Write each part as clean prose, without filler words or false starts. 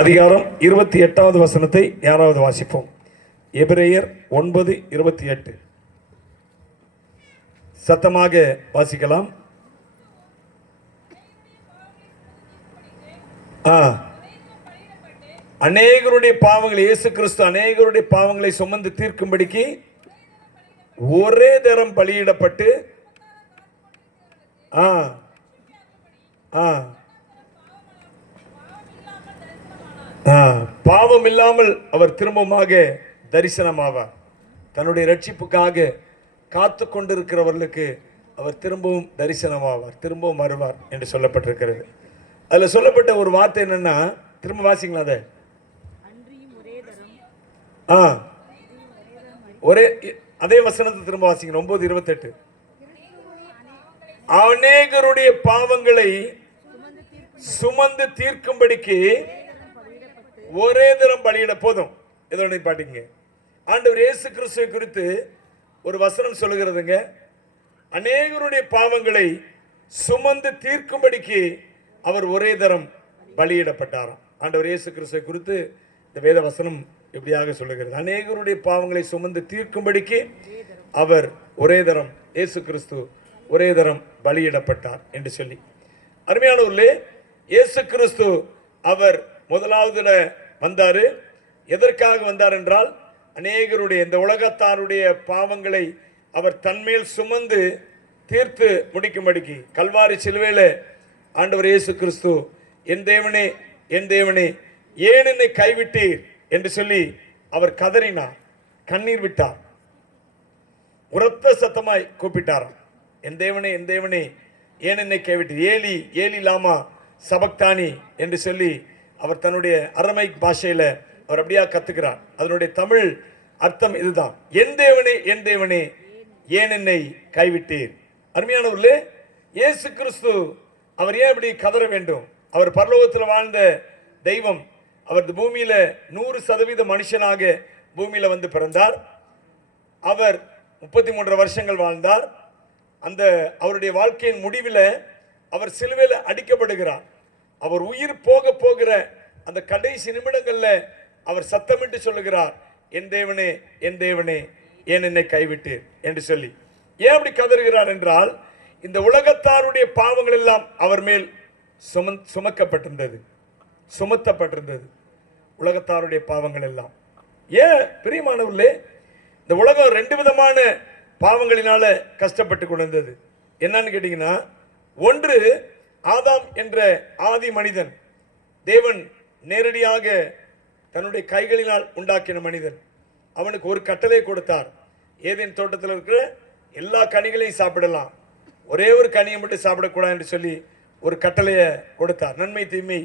அதிகாரம் 28வது வசனத்தை யாராவது வாசிப்போம். எபிரேயர் 9:28 சத்தமாக வாசிக்கலாம். அநேகருடைய பாவங்களை இயேசு கிறிஸ்து அநேகருடைய பாவங்களை சுமந்து தீர்க்கும்படிக்கு ஒரே தரம் பலியிடப்பட்டு பாவம் இல்லாமல் அவர் திரும்பமாக தரிசனமாவார். தன்னுடைய ரட்சிப்புக்காக காத்து கொண்டிருக்கிறவர்களுக்கு அவர் திரும்பவும் தரிசனமாவார், திரும்பவும் வருவார் என்று சொல்லப்பட்டிருக்கிறது. அதில் சொல்லப்பட்ட ஒரு வார்த்தை என்னன்னா, திரும்ப வாசிங்களா அதை? ஒரே அதே வசனத்தை திரும்ப வாசிங்க. 9:28 அநேகருடைய பாவங்களை சுமந்து தீர்க்கும்படிக்கு ஒரே தரம் பலியிட போதும். இதோட பாட்டிங்க. ஆண்டவர் இயேசு கிறிஸ்துவை குறித்து ஒரு வசனம் சொல்லுகிறதுங்க. அநேகருடைய பாவங்களை சுமந்து தீர்க்கும்படிக்கு அவர் ஒரே தரம் பலியிடப்பட்டாராம். ஆண்டவர் இயேசு கிறிஸ்துவை குறித்து இந்த வேத வசனம் எப்படியாக சொல்லுகிறது? அநேகருடைய பாவங்களை சுமந்து தீர்க்கும்படிக்கு அவர் ஒரே தரம், இயேசு கிறிஸ்து ஒரே தரம் பலியிடப்பட்டார் என்று சொல்லி, அருமையானவர்களே, இயேசு கிறிஸ்து அவர் முதலாவதுல வந்தாரு. எதற்காக வந்தார் என்றால், அநேகருடைய இந்த உலகத்தாருடைய பாவங்களை அவர் தன்மேல் சுமந்து தீர்த்து முடிக்கும்படிக்கு கல்வாரி சிலுவையில ஆண்டவர் இயேசு கிறிஸ்து என் தேவனே, என் தேவனே, ஏன் என்னை கைவிட்டீர் என்று சொல்லி அவர் கதறினார், கண்ணீர் விட்டார், உரத்த சத்தமாய் கூப்பிட்டார், என் தேவனே, என் தேவனே, ஏன் என்னை கைவிட்டீர், ஏலி ஏலி லாமா சபக்தானி என்று சொல்லி அவர் தன்னுடைய அரமைக் பாஷையில அவர் அப்படியா கத்துக்கிறார். அதனுடைய தமிழ் அர்த்தம் இதுதான், என் தேவனே, என் தேவனே, ஏன் என்னை கைவிட்டீர். அருமையானவர்களே, இயேசு கிறிஸ்து அவர் ஏன் இப்படி கதற வேண்டும்? அவர் பரலோகத்தில் வாழ்ந்த தெய்வம். அவர் பூமியில 100% மனுஷனாக பூமியில வந்து பிறந்தார். அவர் 33 வருஷங்கள் வாழ்ந்தார். அந்த அவருடைய வாழ்க்கையின் முடிவில் அவர் சிலுவையில் அடிக்கப்படுகிறார். அவர் உயிர் போக போகிற அந்த கடைசி நிமிடங்கள்ல அவர் சத்தமிட்டு சொல்லுகிறார், என் தேவனே, என் தேவனே, ஏன் என்னை கைவிட்டீர் என்று சொல்லி. ஏன் அப்படி கதறுகிறார் என்றால், இந்த உலகத்தாருடைய பாவங்கள் எல்லாம் அவர் மேல் சுமக்கப்பட்டிருந்தது, சுமத்தப்பட்டிருந்தது உலகத்தாருடைய பாவங்கள் எல்லாம். ஏன் பிரியமானவர்களே, இந்த உலகம் 2 விதமான பாவங்களினால கஷ்டப்பட்டு கொண்டிருந்தது. என்னன்னு கேட்டீங்கன்னா, ஒன்று ஆதாம் என்ற ஆதி மனிதன், தேவன் நேரடியாக தன்னுடைய கைகளினால் உண்டாக்கின மனிதன். அவனுக்கு ஒரு கட்டளை கொடுத்தார், ஏதேன் தோட்டத்தில் இருக்கிற எல்லா கனிகளையும் சாப்பிடலாம், ஒரே ஒரு கனியை மட்டும் சாப்பிடக்கூடாது என்று சொல்லி ஒரு கட்டளையை கொடுத்தார். நன்மை தீமை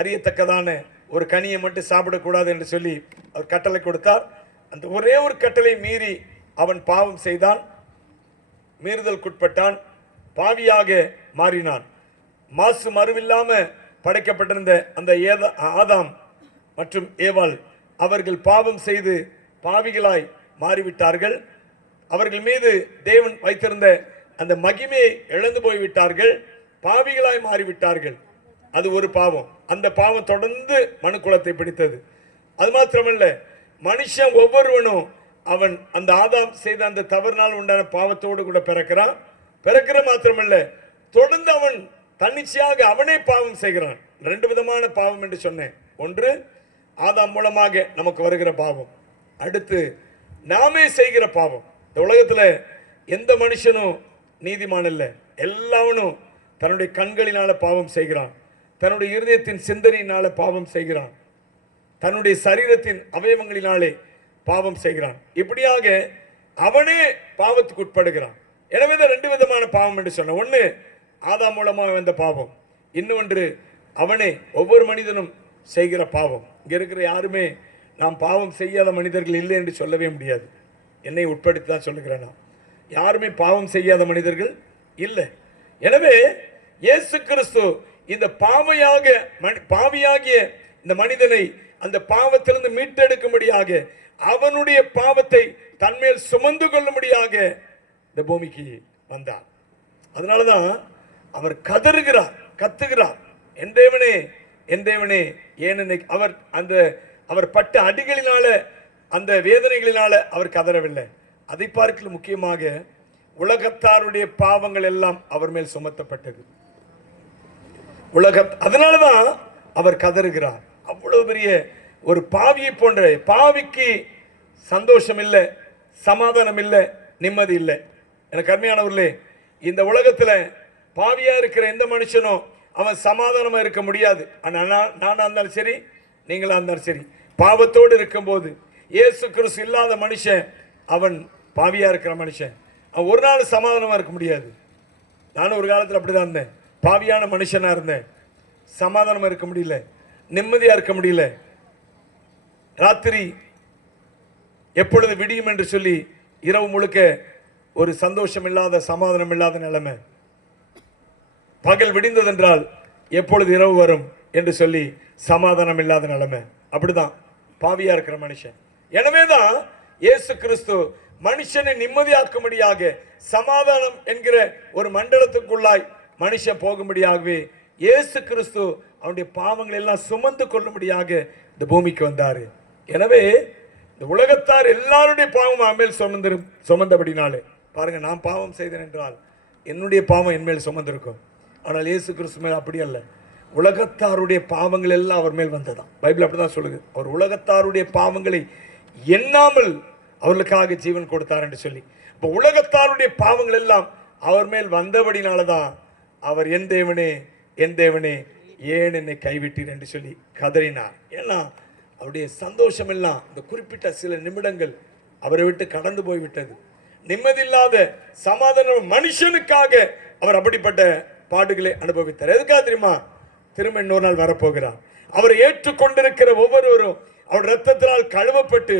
அறியத்தக்கதான ஒரு கனியை மட்டும் சாப்பிடக்கூடாது என்று சொல்லி அவர் கட்டளை கொடுத்தார். அந்த ஒரே ஒரு கட்டளை மீறி அவன் பாவம் செய்தான், மீறுதலுக்குட்பட்டான், பாவியாக மாறினான். மாசு மறுவில்லாம படைக்கப்பட்டிருந்த அந்த ஆதாம் மற்றும் ஏவாள் அவர்கள் பாவம் செய்து பாவிகளாய் மாறிவிட்டார்கள். அவர்கள் மீது தேவன் வைத்திருந்த அந்த மகிமையை இழந்து போய்விட்டார்கள், பாவிகளாய் மாறிவிட்டார்கள். அது ஒரு பாவம். அந்த பாவம் தொடர்ந்து மனு குலத்தை பிடித்தது. அது மாத்திரமல்ல, மனுஷன் ஒவ்வொருவனும் அவன் அந்த ஆதாம் செய்த அந்த தவறுனால் உண்டான பாவத்தோடு கூட பிறக்கிற மாத்திரமல்ல, தொடர்ந்து அவன் தன்னிச்சையாக அவனே பாவம் செய்கிறான். 2 விதமான பாவம் என்று சொன்னேன். ஒன்று ஆதாம் மூலமாக நமக்கு வருகிற பாவம், அடுத்து நாமே செய்கிற பாவம். இந்த உலகத்தில் எந்த மனுஷனும் நீதிமான் இல்லை. எல்லாவனும் தன்னுடைய கண்களினால பாவம் செய்கிறான், தன்னுடைய இருதயத்தின் சிந்தனையினால பாவம் செய்கிறான், தன்னுடைய சரீரத்தின் அவயவங்களினாலே பாவம் செய்கிறான். இப்படியாக அவனே பாவத்துக்கு உட்படுகிறான். எனவே தான் 2 விதமான பாவம் என்று சொன்ன. ஒன்று ஆதாம் மூலமாக வந்த பாவம், இன்னொன்று அவனே ஒவ்வொரு மனிதனும் செய்கிற பாவம். இங்கே இருக்கிற யாருமே நாம் பாவம் செய்யாத மனிதர்கள் இல்லை என்று சொல்லவே முடியாது. என்னை உட்படுத்தி தான் சொல்லுகிறேன். நான் யாருமே பாவம் செய்யாத மனிதர்கள் இல்லை. எனவே இயேசு கிறிஸ்து இந்த பாவியாகிய இந்த மனிதனை அந்த பாவத்திலிருந்து மீட்டெடுக்கும்படியாக, அவனுடைய பாவத்தை தன்மேல் சுமந்து கொள்ளும்படியாக இந்த பூமிக்கு வந்தார். அதனாலதான் அவர் கதறுகிறார், கத்துகிறார், என் தேவனே, என் தேவனே ஏன் என்னை அவர் பட்ட அடிகளினால அந்த வேதனைகளினால அவர் கதறவில்லை. அதை பார்க்கல முக்கியமாக உலகத்தாருடைய பாவங்கள் எல்லாம் அவர் மேல் சுமத்தப்பட்டது. அதனாலதான் அவர் கதறுகிறார். அவ்வளவு பெரிய ஒரு பாவியை போன்ற பாவிக்கு சந்தோஷம் இல்லை, சமாதானம் இல்லை, நிம்மதி இல்லை. எனக்கு அருமையானவர்களே, இந்த உலகத்துல பாவியா இருக்கிற எந்த மனுஷனும் அவன் சமாதானமா இருக்க முடியாது. நானா இருந்தாலும் சரி, நீங்களா இருந்தாலும் சரி, பாவத்தோடு இருக்கும்போது இயேசு கிறிஸ்து இல்லாத மனுஷன், அவன் பாவியா இருக்கிற மனுஷன், அவன் ஒரு நாள் சமாதானமா இருக்க முடியாது. நானும் ஒரு காலத்தில் அப்படிதான் இருந்தேன். பாவியான மனுஷனா இருந்தேன். சமாதானமா இருக்க முடியல, நிம்மதியா இருக்க முடியல. ராத்திரி எப்பொழுது விடியும் என்று சொல்லி இரவு முழுக்க ஒரு சந்தோஷம் இல்லாத, சமாதானம் இல்லாத நிலைமை. பகல் விடிந்ததென்றால் எப்பொழுது இரவு வரும் என்று சொல்லி சமாதானம் இல்லாத நிலைமை. அப்படிதான் பாவியா இருக்கிற மனுஷன். எனவேதான் இயேசு கிறிஸ்து மனுஷனை நிம்மதியாக்கும்படியாக, சமாதானம் என்கிற ஒரு மண்டலத்துக்குள்ளாய் மனுஷன் போகும்படியாகவே இயேசு கிறிஸ்து அவனுடைய பாவங்களை எல்லாம் சுமந்து கொள்ளும்படியாக இந்த பூமிக்கு வந்தாரு. எனவே இந்த உலகத்தார் எல்லாருடைய பாவம் அவன் சுமந்தபடினாலே, பாருங்க, நான் பாவம் செய்தேன் என்றால் என்னுடைய பாவம் என் மேல் சுமந்திருக்கும். ஆனால் இயேசு கிறிஸ்து மேல் அப்படி அல்ல. உலகத்தாருடைய பாவங்கள் எல்லாம் அவர் மேல் வந்ததான். பைபிள் அப்படிதான் சொல்லுது. அவர் உலகத்தாருடைய பாவங்களை எண்ணாமல் அவர்களுக்காக ஜீவன் கொடுத்தார் என்று சொல்லி. இப்போ உலகத்தாருடைய பாவங்கள் எல்லாம் அவர் மேல் வந்தபடினாலதான் அவர் என் தேவனே, என் தேவனே ஏன் என்னை கைவிட்டீர் என்று சொல்லி கதறினார். ஏன்னா அவருடைய சந்தோஷம் எல்லாம் இந்த குறிப்பிட்ட சில நிமிடங்கள் அவரை விட்டு கடந்து போய்விட்டது. நிம்மதியில்லாத சமாதான மனுஷனுக்காக அவர் அப்படிப்பட்ட பாடுகளை அனுபவித்தார். எதுக்காக தெரியுமா? திரும்ப இன்னொரு நாள் வரப்போகிறார். அவரை ஏற்றுக்கொண்டிருக்கிற ஒவ்வொருவரும் அவர் இரத்தத்தினால் கழுவப்பட்டு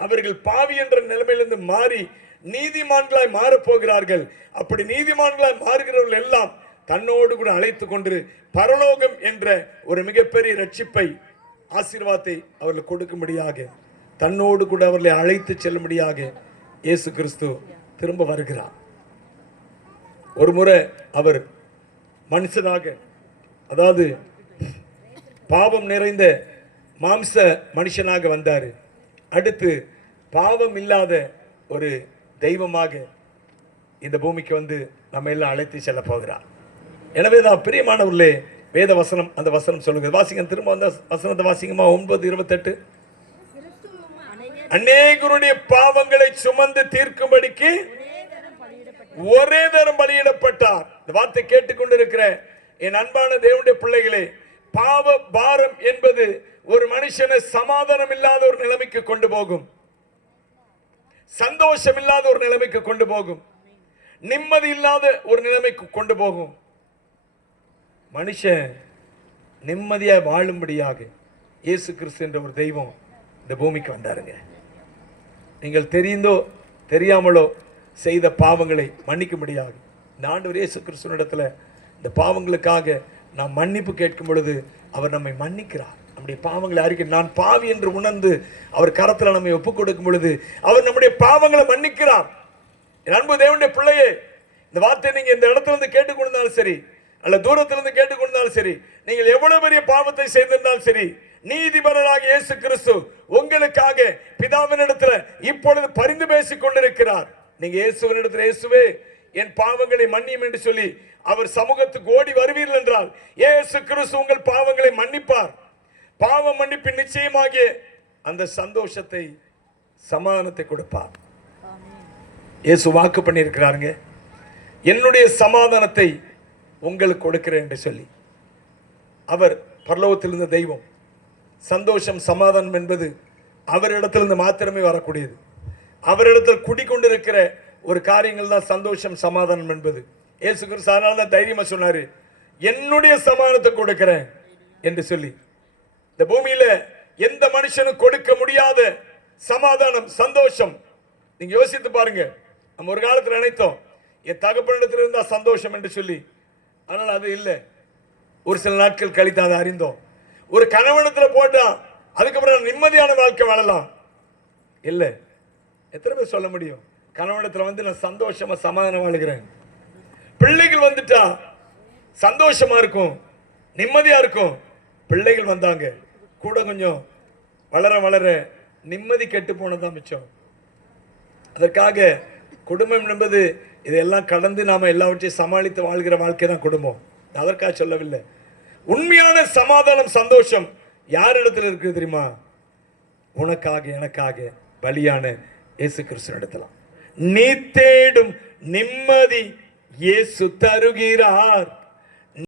அவர்கள் பாவி என்ற நிலைமையிலிருந்து மாறி நீதிமான்களாய் மாறப்போகிறார்கள். அப்படி நீதிமான்களாய் மாறுகிறவர்கள் எல்லாம் தன்னோடு கூட அழைத்து கொண்டு பரலோகம் என்ற ஒரு மிகப்பெரிய ரட்சிப்பை, ஆசீர்வாதத்தை அவர்கள் கொடுக்கும்படியாக, தன்னோடு கூட அவர்களை அழைத்து செல்லும்படியாக இயேசு கிறிஸ்து திரும்ப வருகிறார். ஒரு முறை அவர் மனுஷனாக, அதாவது பாவம் நிறைந்த மாம்ச மனுஷனாக வந்தார். அடுத்து பாவம் இல்லாத ஒரு தெய்வமாக இந்த பூமிக்கு வந்து நம்ம எல்லாம் அழைத்து செல்ல போகிறார். எனவே தான் பிரியமானவர்களே, வேத வசனம், அந்த வசனம் சொல்லுங்க, வாசிங்க, திரும்ப அந்த வசனத்தை வாசிங்கம்மா. 9:28. அநேகருடைய பாவங்களை சுமந்து தீர்க்கும்படிக்கு ஒரே தரம் பலியிடப்பட்டார். இந்த வார்த்தை கேட்டுக்கொண்டிருக்கிற என் அன்பான தேவனுடைய பிள்ளைகளே, பாவ பாரம் என்பது ஒரு மனுஷனை சமாதானம் இல்லாத ஒரு நிலைமைக்கு கொண்டு போகும், சந்தோஷம் இல்லாத ஒரு நிலைமைக்கு கொண்டு போகும், நிம்மதி இல்லாத ஒரு நிலைமைக்கு கொண்டு போகும். மனுஷன் நிம்மதியா வாழும்படியாக இயேசு கிறிஸ்து என்ற ஒரு தெய்வம் இந்த பூமிக்கு வந்தாருங்க. நீங்கள் தெரிந்தோ தெரியாமலோ செய்த பாவங்களை மன்னிக்கும்படியாக இந்த ஆண்டவர் இயேசு கிறிஸ்துவினிடத்தில் இந்த பாவங்களுக்காக நாம் மன்னிப்பு கேட்கும் பொழுது அவர் நம்மை மன்னிக்கிறார். நம்முடைய பாவங்களை அறிக்கை, நான் பாவி என்று உணர்ந்து அவர் கரத்தில் நம்மை ஒப்புக் கொடுக்கும் பொழுது அவர் நம்முடைய பாவங்களை மன்னிக்கிறார். என் அன்பு தேவனுடைய பிள்ளையே, இந்த வார்த்தை நீங்க இந்த இடத்துல இருந்து கேட்டுக்கொண்டாலும் சரி, அல்ல தூரத்திலிருந்து கேட்டுக்கொண்டாலும் சரி, நீங்கள் எவ்வளவு பெரிய பாவத்தை செய்திருந்தாலும் சரி, நீதிபரராக இயேசு கிறிஸ்து உங்களுக்காக பிதாவினிடத்தில் இப்பொழுது பரிந்து பேசிக் கொண்டிருக்கிறார். நீங்க இயேசுவினிடத்தில், இயேசுவே என் பாவங்களை மன்னியும் என்று சொல்லி அவர் சமூகத்துக்கு ஓடி வருவீர்கள் என்றால் இயேசு கிறிஸ்து உங்கள் பாவங்களை மன்னிப்பார். பாவ மன்னிப்பின் நிச்சயமாகிய அந்த சந்தோஷத்தை, சமாதானத்தை கொடுப்பார். இயேசு வாக்கு பண்ணியிருக்கிறாருங்க, என்னுடைய சமாதானத்தை உங்களுக்கு கொடுக்கிறேன் என்று சொல்லி. அவர் பரலோகத்திலிருந்த தெய்வம். சந்தோஷம், சமாதானம் என்பது அவரிடத்திலிருந்து மாத்திரமே வரக்கூடியது. அவரிடத்தில் குடிக்கொண்டிருக்கிற ஒரு காரியங்கள் தான் சந்தோஷம், சமாதானம் என்பது. இயேசு கிறிஸ்து அதனால தான் தைரியமா சொன்னாரு, என்னுடைய சமாதானத்தை கொடுக்கிறேன் என்று சொல்லி. இந்த பூமியில எந்த மனுஷனும் கொடுக்க முடியாத சமாதானம், சந்தோஷம். நீங்க யோசித்து பாருங்க. நம்ம ஒரு காலத்தில் நினைத்தோம் என் தகப்பனிடத்தில் இருந்தா சந்தோஷம் என்று சொல்லி. ஆனால் அது இல்லை. ஒரு சில நாட்கள் கழித்து அதை அறிந்தோம். ஒரு கணவனத்தில் போட்டா அதுக்கப்புறம் நிம்மதியான வாழ்க்கை வாழலாம் இல்லை. எத்தனை பேர் சொல்ல முடியும் கணவனத்தில் வந்து நான் சந்தோஷமா சமாதானம் வாழுகிறேன்? பிள்ளைகள் வந்துட்டா சந்தோஷமா இருக்கும், நிம்மதியா இருக்கும். பிள்ளைகள் வந்தாங்க. கூட கொஞ்சம் வளர வளர நிம்மதி கெட்டு போனதான் மிச்சம். அதற்காக குடும்பம் என்பது இதெல்லாம் கடந்து நாம எல்லாவற்றையும் சமாளித்து வாழ்கிற வாழ்க்கை தான் குடும்பம். அதற்காக சொல்லவில்லை. உண்மையான சமாதானம், சந்தோஷம் யாரிடத்தில் இருக்குது தெரியுமா? உனக்காக எனக்காக பலியான இயேசு கிறிஸ்து இடத்துல. நீ தேடும் நிம்மதி இயேசு தருகிறார்.